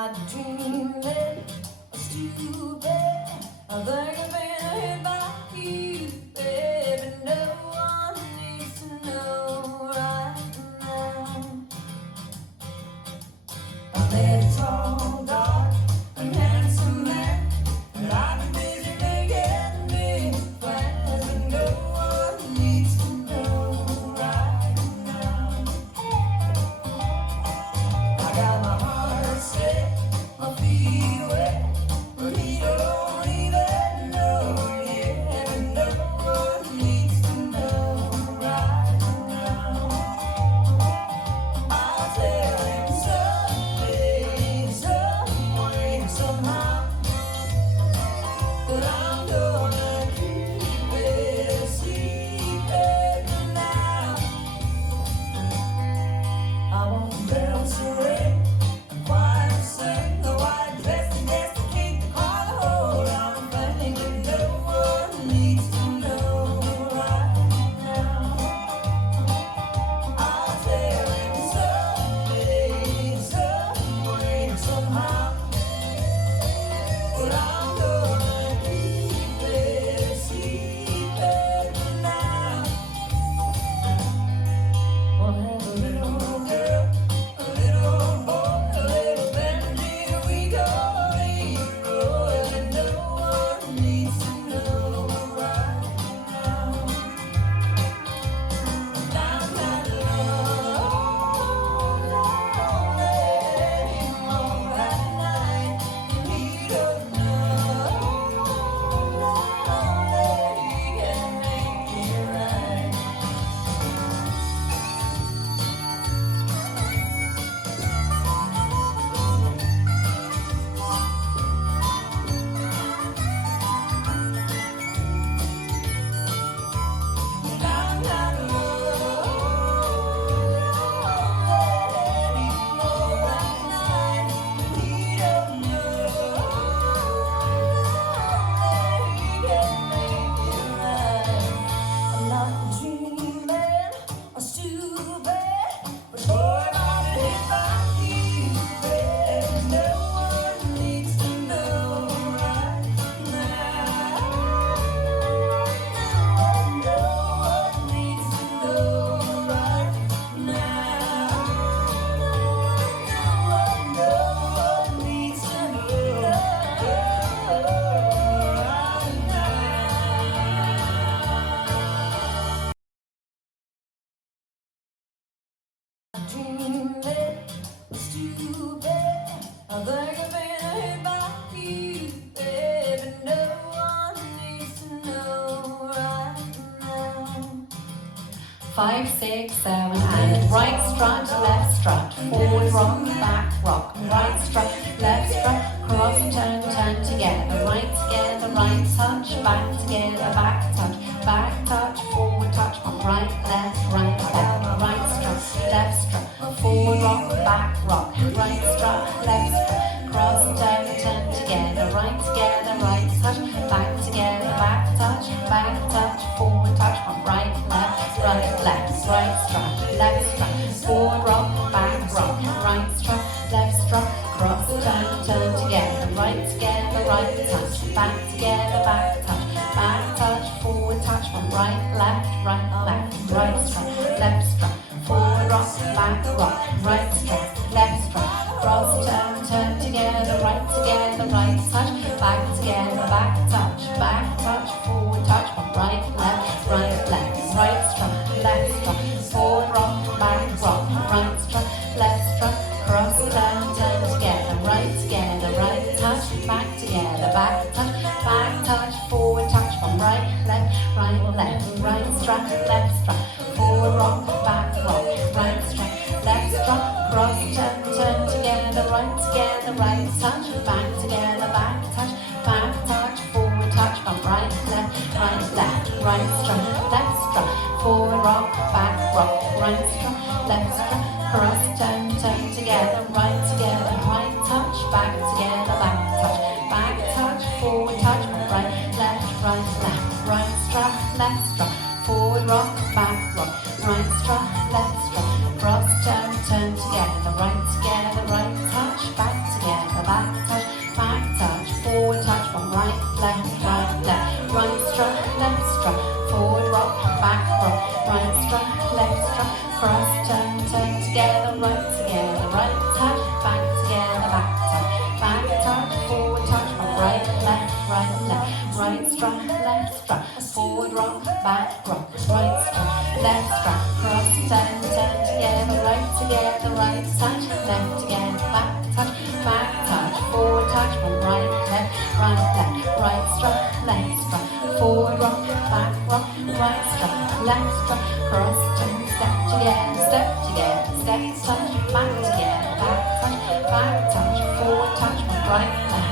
Dreaming, stupid. I think I've been hurt by you, baby. No one needs to know right now. I met a tall, dark, and handsome man, and I've been busy making big plans, and no one needs to know right now. I got my heart set, my feet wet, but he don't even know yet, and no one needs to know right now. I'll tell him someday, some way, somehow, that I'm gonna keep it a secret now. I won't bounce away. Quiet, sing the white dress and guess to keep the car to hold on. Thinking no one needs to know right now. I'll tell him someday, some way, somehow, but I'm gonna keep it a secret now. We'll have a little girl, a little boy, a little family. We go leave and no one needs to know right now. I'm not lonely anymore at night, and he don't know that he can make it right. I'm not lonely anymore at night, and he don't know that he can make it right. I'm not dreaming or stupid, but boy, I'm hit by you, baby. No one needs to know right now. No one needs to know right now. No one needs to know right now. Dreaming, stupid. I think I've been hurt by you, baby. No one needs to know right now. 5, 6, 7, and right strut, left strut, forward rock, back rock, right strut, left strut, cross, turn, turn together, right touch, back together, back touch, forward touch, right, left, right strut, forward rock, back rock, right strut, left strut, cross, turn together, right touch, back together, back touch, forward touch, right, left, right strut, left strut, forward rock, back rock, right strut, left strut, cross, turn together, right touch, back together, back touch, forward touch, from right, left, right strut, left strut, forward rock, back rock, right strut, left strut, cross, turn together, right touch, back together, back touch, forward touch, from right, left, right strut, left strut, forward rock, back rock, right strut, left strut, cross, turn together, right touch, back together, back touch, forward touch, from right, left, right strut, left strut, forward rock, back rock, right strut, left strut, cross, turn together, right touch, back together, back touch, forward touch, from right, left, right strut, left strut, forward rock, back rock, right strut, left strut, cross, turn together, right touch, back together, back touch, forward touch, from right, left, right strut, left strut, forward rock, back rock, right strut, left strut, cross, turn together, right touch, back together, together, right together, right touch, back together, back touch, forward touch, from right, left, right strut, left strut, forward rock, back rock, right strut, left strut, cross, turn together, right touch, left together, back touch, forward touch, from right, left, right strut, left strut, forward rock, right strut, left strut, cross, turn, step together, step touch, back together, back touch, forward touch, from right, left,